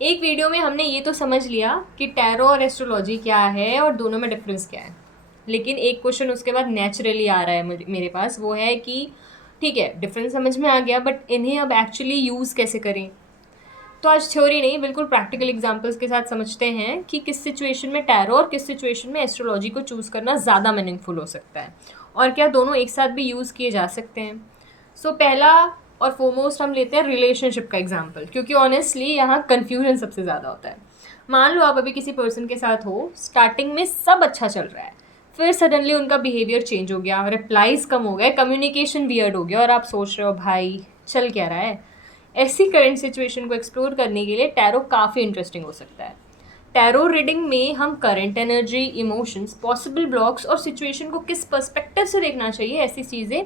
एक वीडियो में हमने ये तो समझ लिया कि टैरो और एस्ट्रोलॉजी क्या है और दोनों में डिफरेंस क्या है, लेकिन एक क्वेश्चन उसके बाद नेचुरली आ रहा है मेरे पास, वो है कि ठीक है डिफरेंस समझ में आ गया बट इन्हें अब एक्चुअली यूज़ कैसे करें। तो आज थ्योरी नहीं बिल्कुल प्रैक्टिकल एग्जांपल्स के साथ समझते हैं कि किस सिचुएशन में टैरो और किस सिचुएशन में एस्ट्रोलॉजी को चूज़ करना ज़्यादा मीनिंगफुल हो सकता है और क्या दोनों एक साथ भी यूज़ किए जा सकते हैं। सो पहला और फोरमोस्ट हम लेते हैं रिलेशनशिप का एग्जाम्पल, क्योंकि ऑनेस्टली यहाँ कन्फ्यूजन सबसे ज़्यादा होता है। मान लो आप अभी किसी पर्सन के साथ हो, स्टार्टिंग में सब अच्छा चल रहा है, फिर सडनली उनका बिहेवियर चेंज हो गया, रिप्लाईज कम हो गए, कम्युनिकेशन वियर्ड हो गया और आप सोच रहे हो भाई चल क्या रहा है। ऐसी करंट सिचुएशन को एक्सप्लोर करने के लिए टैरो काफ़ी इंटरेस्टिंग हो सकता है। टैरो रीडिंग में हम current energy, emotions, possible blocks और सिचुएशन को किस पर्सपेक्टिव से देखना चाहिए, ऐसी चीज़ें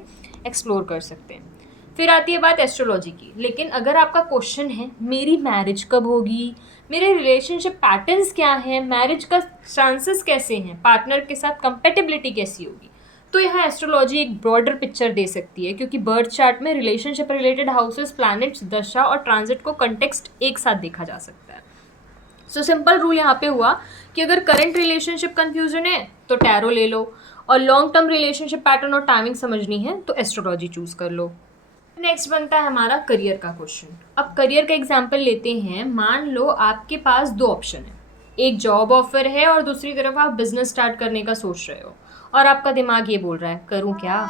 एक्सप्लोर कर सकते हैं। फिर आती है बात एस्ट्रोलॉजी की, लेकिन अगर आपका क्वेश्चन है मेरी मैरिज कब होगी, मेरे रिलेशनशिप पैटर्न्स क्या हैं, मैरिज का चांसेस कैसे हैं, पार्टनर के साथ कंपेटिबिलिटी कैसी होगी, तो यहाँ एस्ट्रोलॉजी एक ब्रॉडर पिक्चर दे सकती है, क्योंकि बर्थ चार्ट में रिलेशनशिप रिलेटेड हाउसेस, प्लैनेट्स, दशा और ट्रांजिट को कंटेक्स्ट एक साथ देखा जा सकता है। सो सिंपल रूल यहाँ पे हुआ कि अगर करंट रिलेशनशिप कंफ्यूजन है तो टैरो ले लो, और लॉन्ग टर्म रिलेशनशिप पैटर्न और टाइमिंग समझनी है तो एस्ट्रोलॉजी चूज कर लो। नेक्स्ट बनता है हमारा करियर का क्वेश्चन। अब करियर का एग्जाम्पल लेते हैं। मान लो आपके पास दो ऑप्शन है, एक जॉब ऑफर है और दूसरी तरफ आप बिजनेस स्टार्ट करने का सोच रहे हो और आपका दिमाग ये बोल रहा है करूँ क्या।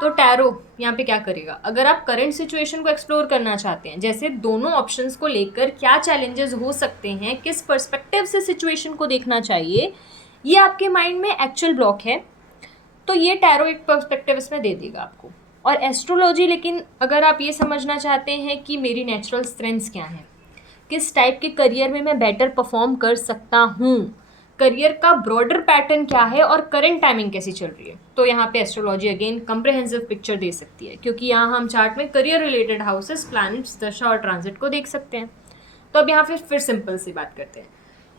तो टैरो यहाँ पे क्या करेगा, अगर आप करंट सिचुएशन को एक्सप्लोर करना चाहते हैं, जैसे दोनों ऑप्शंस को लेकर क्या चैलेंजेस हो सकते हैं, किस पर्सपेक्टिव से सिचुएशन को देखना चाहिए, ये आपके माइंड में एक्चुअल ब्लॉक है, तो ये टैरो एक पर्सपेक्टिव इसमें दे देगा आपको। और एस्ट्रोलॉजी, लेकिन अगर आप ये समझना चाहते हैं कि मेरी नेचुरल स्ट्रेंथ्स क्या हैं, किस टाइप के करियर में मैं बेटर परफॉर्म कर सकता हूँ, करियर का ब्रॉडर पैटर्न क्या है और करंट टाइमिंग कैसी चल रही है, तो यहाँ पे एस्ट्रोलॉजी अगेन कंप्रिहेंसिव पिक्चर दे सकती है, क्योंकि यहाँ हम चार्ट में करियर रिलेटेड हाउसेस, प्लैनेट्स, दशा और ट्रांजिट को देख सकते हैं। तो अब यहाँ फिर सिंपल सी बात करते हैं।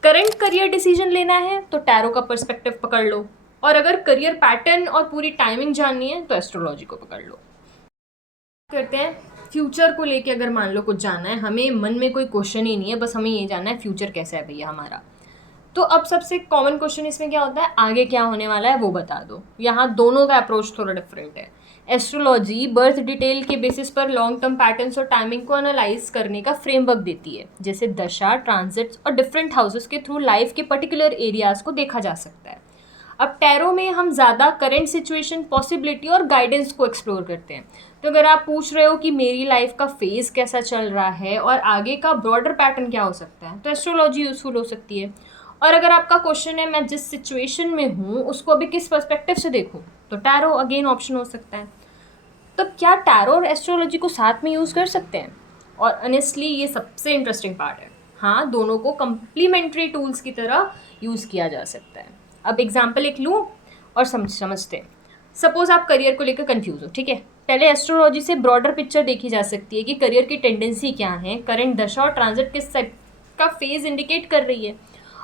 करंट करियर डिसीजन लेना है तो टैरो का पर्सपेक्टिव पकड़ लो, और अगर करियर पैटर्न और पूरी टाइमिंग जाननी है तो एस्ट्रोलॉजी को पकड़ लो। करते हैं फ्यूचर को लेके, अगर मान लो कुछ जानना है, हमें मन में कोई क्वेश्चन ही नहीं है, बस हमें ये जानना है फ्यूचर कैसा है भैया हमारा, तो अब सबसे कॉमन क्वेश्चन इसमें क्या होता है, आगे क्या होने वाला है वो बता दो। यहाँ दोनों का अप्रोच थोड़ा डिफरेंट है। एस्ट्रोलॉजी बर्थ डिटेल के बेसिस पर लॉन्ग टर्म पैटर्न्स और टाइमिंग को एनालाइज करने का फ्रेमवर्क देती है, जैसे दशा, ट्रांजिट्स और डिफरेंट हाउसेस के थ्रू लाइफ के पर्टिकुलर एरियाज को देखा जा सकता है। अब टैरो में हम ज़्यादा करंट सिचुएशन, पॉसिबिलिटी और गाइडेंस को एक्सप्लोर करते हैं। तो अगर आप पूछ रहे हो कि मेरी लाइफ का फेज कैसा चल रहा है और आगे का ब्रॉडर पैटर्न क्या हो सकता है, तो एस्ट्रोलॉजी यूजफुल हो सकती है। और अगर आपका क्वेश्चन है मैं जिस सिचुएशन में हूँ उसको अभी किस पर्सपेक्टिव से देखूँ, तो टैरो अगेन ऑप्शन हो सकता है। तो क्या टैरो और एस्ट्रोलॉजी को साथ में यूज़ कर सकते हैं? और ऑनेस्टली ये सबसे इंटरेस्टिंग पार्ट है। हाँ, दोनों को कम्प्लीमेंट्री टूल्स की तरह यूज़ किया जा सकता है। अब एग्जाम्पल एक लूँ और समझते हैं। सपोज आप करियर को लेकर कंफ्यूज हो, ठीक है, पहले एस्ट्रोलॉजी से ब्रॉडर पिक्चर देखी जा सकती है कि करियर की टेंडेंसी क्या है, करंट दशा और ट्रांजिट किस टाइप का फेज इंडिकेट कर रही है,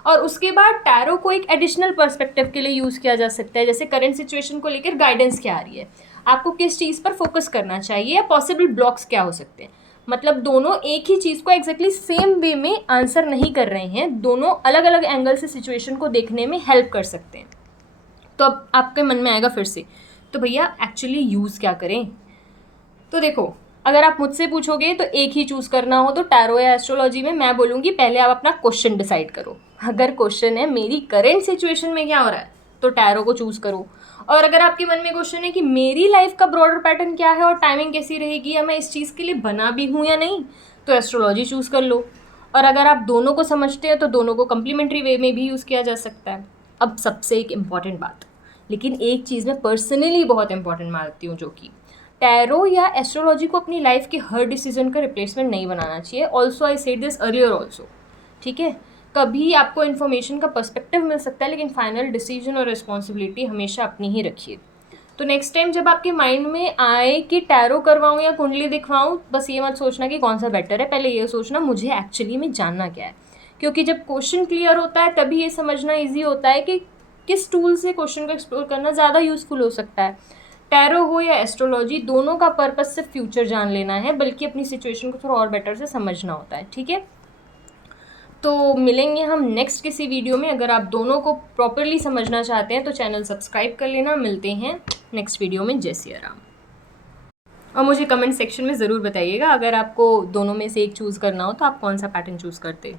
और उसके बाद टैरो को एक एडिशनल पर्सपेक्टिव के लिए यूज़ किया जा सकता है, जैसे करंट सिचुएशन को लेकर गाइडेंस क्या आ रही है, आपको किस चीज़ पर फोकस करना चाहिए, या पॉसिबल ब्लॉक्स क्या हो सकते हैं। मतलब दोनों एक ही चीज़ को एग्जैक्टली सेम वे में आंसर नहीं कर रहे हैं, दोनों अलग अलग एंगल से सिचुएशन को देखने में हेल्प कर सकते हैं। तो अब आपके मन में आएगा फिर से, तो भैया एक्चुअली यूज़ क्या करें। तो देखो, अगर आप मुझसे पूछोगे तो एक ही चूज़ करना हो तो टैरो या एस्ट्रोलॉजी में मैं बोलूँगी पहले आप अपना क्वेश्चन डिसाइड करो। अगर क्वेश्चन है मेरी करेंट सिचुएशन में क्या हो रहा है तो टैरो को चूज़ करो, और अगर आपके मन में क्वेश्चन है कि मेरी लाइफ का ब्रॉडर पैटर्न क्या है और टाइमिंग कैसी रहेगी, या मैं इस चीज़ के लिए बना भी हूँ या नहीं, तो एस्ट्रोलॉजी चूज़ कर लो। और अगर आप दोनों को समझते हैं तो दोनों को कम्प्लीमेंट्री वे में भी यूज़ किया जा सकता है। अब सबसे एक इम्पॉर्टेंट बात, लेकिन एक चीज़ मैं पर्सनली बहुत इंपॉर्टेंट मानती हूँ, जो कि टैरो या एस्ट्रोलॉजी को अपनी लाइफ के हर डिसीजन का रिप्लेसमेंट नहीं बनाना चाहिए। Also I said this earlier also, ठीक है, कभी आपको इन्फॉर्मेशन का पर्सपेक्टिव मिल सकता है, लेकिन फाइनल डिसीजन और रिस्पॉन्सिबिलिटी हमेशा अपनी ही रखिए। तो नेक्स्ट टाइम जब आपके माइंड में आए कि टैरो करवाऊँ या कुंडली दिखवाऊँ, बस ये मत सोचना कि कौन सा बेटर है, पहले ये सोचना मुझे एक्चुअली में जानना क्या है, क्योंकि जब क्वेश्चन क्लियर होता है तभी ये समझना ईजी होता है कि किस टूल से क्वेश्चन को एक्सप्लोर करना ज़्यादा यूज़फुल हो सकता है। टैरो हो या एस्ट्रोलॉजी, दोनों का पर्पस सिर्फ फ्यूचर जान लेना है, बल्कि अपनी सिचुएशन को थोड़ा और बेटर से समझना होता है, ठीक है। तो मिलेंगे हम नेक्स्ट किसी वीडियो में। अगर आप दोनों को प्रॉपरली समझना चाहते हैं तो चैनल सब्सक्राइब कर लेना। मिलते हैं नेक्स्ट वीडियो में। जय सिया राम। और मुझे कमेंट सेक्शन में ज़रूर बताइएगा अगर आपको दोनों में से एक चूज़ करना हो तो आप कौन सा पैटर्न चूज़ करते।